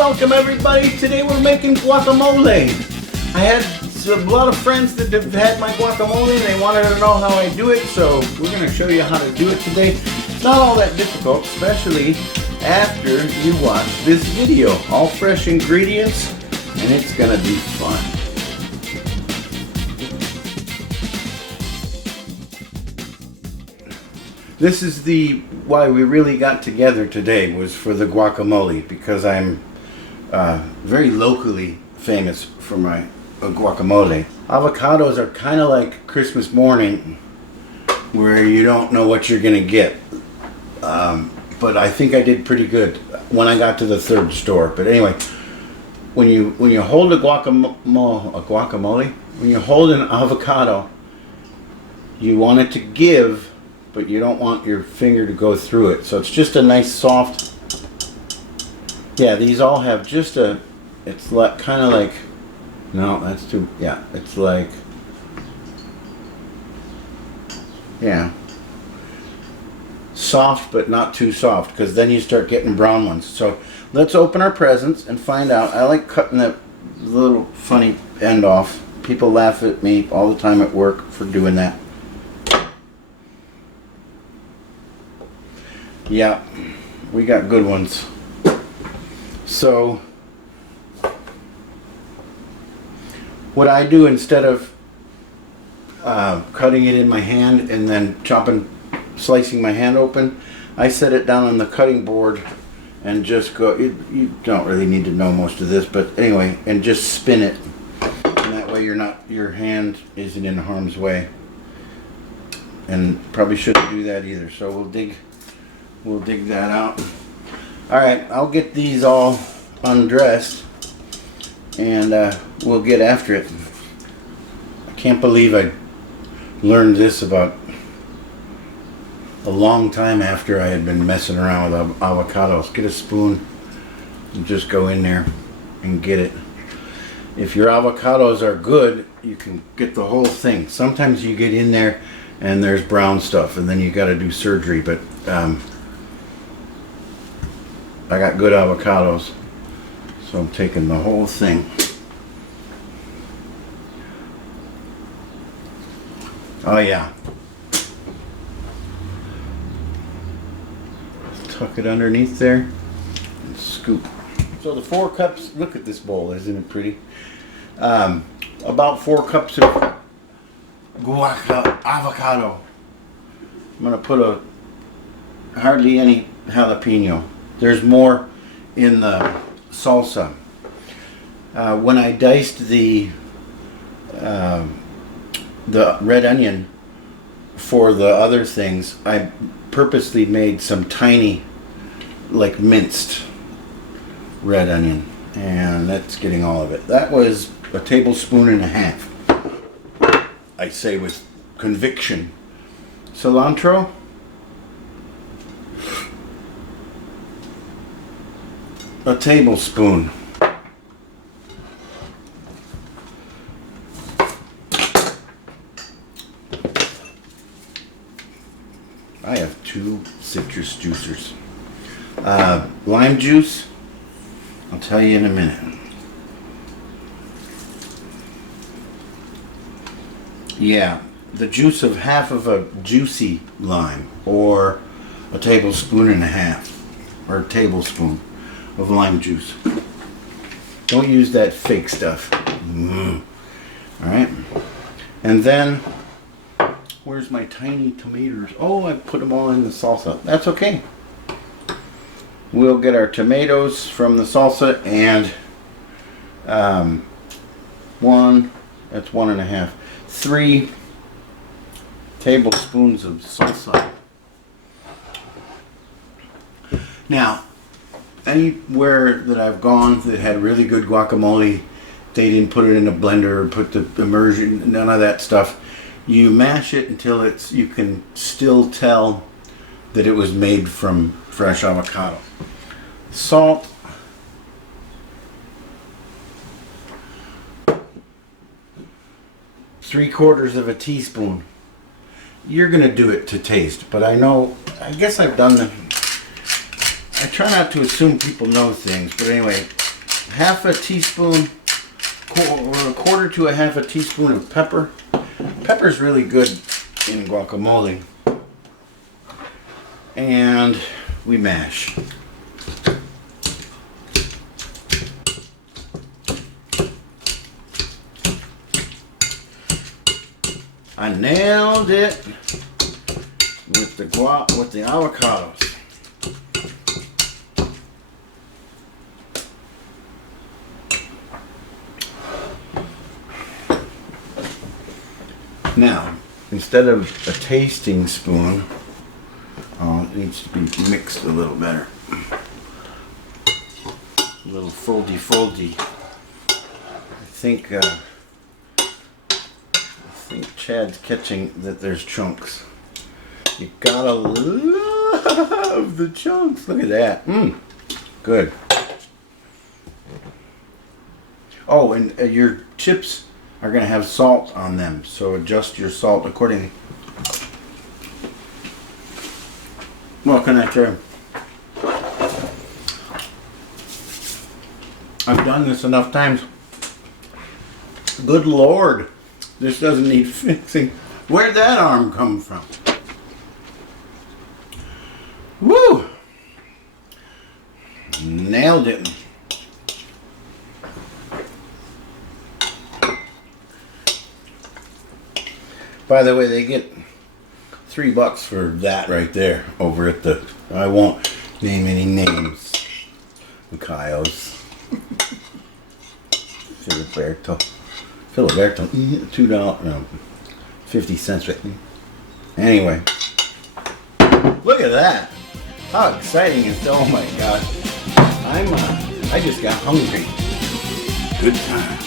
Welcome everybody. Today we're making guacamole. I had a lot of friends that have had my guacamole and they wanted to know how I do it, so we're going to show you how to do it today. It's not all that difficult, especially after you watch this video. All fresh ingredients, and it's going to be fun. This is why we really got together today, was for the guacamole, because I'm very locally famous for my guacamole. Avocados are kind of like Christmas morning, where you don't know what you're gonna get. But I think I did pretty good when I got to the third store. But anyway, when you hold a guacamole, when you hold an avocado, you want it to give, but you don't want your finger to go through it. So it's just a nice soft, yeah, these all have just a, it's like kind of like, no, that's too, yeah, it's like, yeah, soft but not too soft, because then you start getting brown ones. So let's open our presents and find out. I like cutting that little funny end off. People laugh at me all the time at work for doing that. Yeah, we got good ones. So what I do, instead of cutting it in my hand and then slicing my hand open, I set it down on the cutting board and just go, you don't really need to know most of this, but anyway, and just spin it. And that way your hand isn't in harm's way. And probably shouldn't do that either. So we'll dig that out. Alright, I'll get these all undressed and we'll get after it. I can't believe I learned this about a long time after I had been messing around with avocados. Get a spoon and just go in there and get it. If your avocados are good, you can get the whole thing. Sometimes you get in there and there's brown stuff and then you got to do surgery, but I got good avocados, so I'm taking the whole thing. Oh yeah. Tuck it underneath there and scoop. So the 4 cups, look at this bowl, isn't it pretty? About 4 cups of avocado. I'm gonna put hardly any jalapeno. There's more in the salsa. When I diced the red onion for the other things, I purposely made some tiny, like minced red onion, and that's getting all of it. That was 1.5 tablespoons. I say with conviction. Cilantro. A tablespoon. I have 2 citrus juicers. Lime juice, I'll tell you in a minute. Yeah, the juice of half of a juicy lime, or 1.5 tablespoons, or a tablespoon of lime juice. Don't use that fake stuff. Alright. And then, where's my tiny tomatoes? Oh, I put them all in the salsa. That's okay. We'll get our tomatoes from the salsa, and that's 1.5. 3 tablespoons of salsa. Now, anywhere that I've gone that had really good guacamole, they didn't put it in a blender or put the immersion, none of that stuff. You mash it until you can still tell that it was made from fresh avocado. Salt. ¾ teaspoon. You're gonna do it to taste, but I guess I've done I try not to assume people know things, but anyway, half a teaspoon, or a quarter to a half a teaspoon of pepper. Pepper's really good in guacamole. And we mash. I nailed it with the avocados. Now, instead of a tasting spoon, it needs to be mixed a little better. A little foldy. I think Chad's catching that there's chunks. You gotta love the chunks. Look at that. Good. Oh, and your chips are gonna have salt on them, so adjust your salt accordingly. What can I try? I've done this enough times. Good Lord, this doesn't need fixing. Where'd that arm come from? Woo! Nailed it. By the way, they get $3 for that right there over at the, I won't name any names. Mikhail's. Filiberto, $2, no, 50 cents. Anyway, look at that. How exciting is, oh my God. I just got hungry. Good time.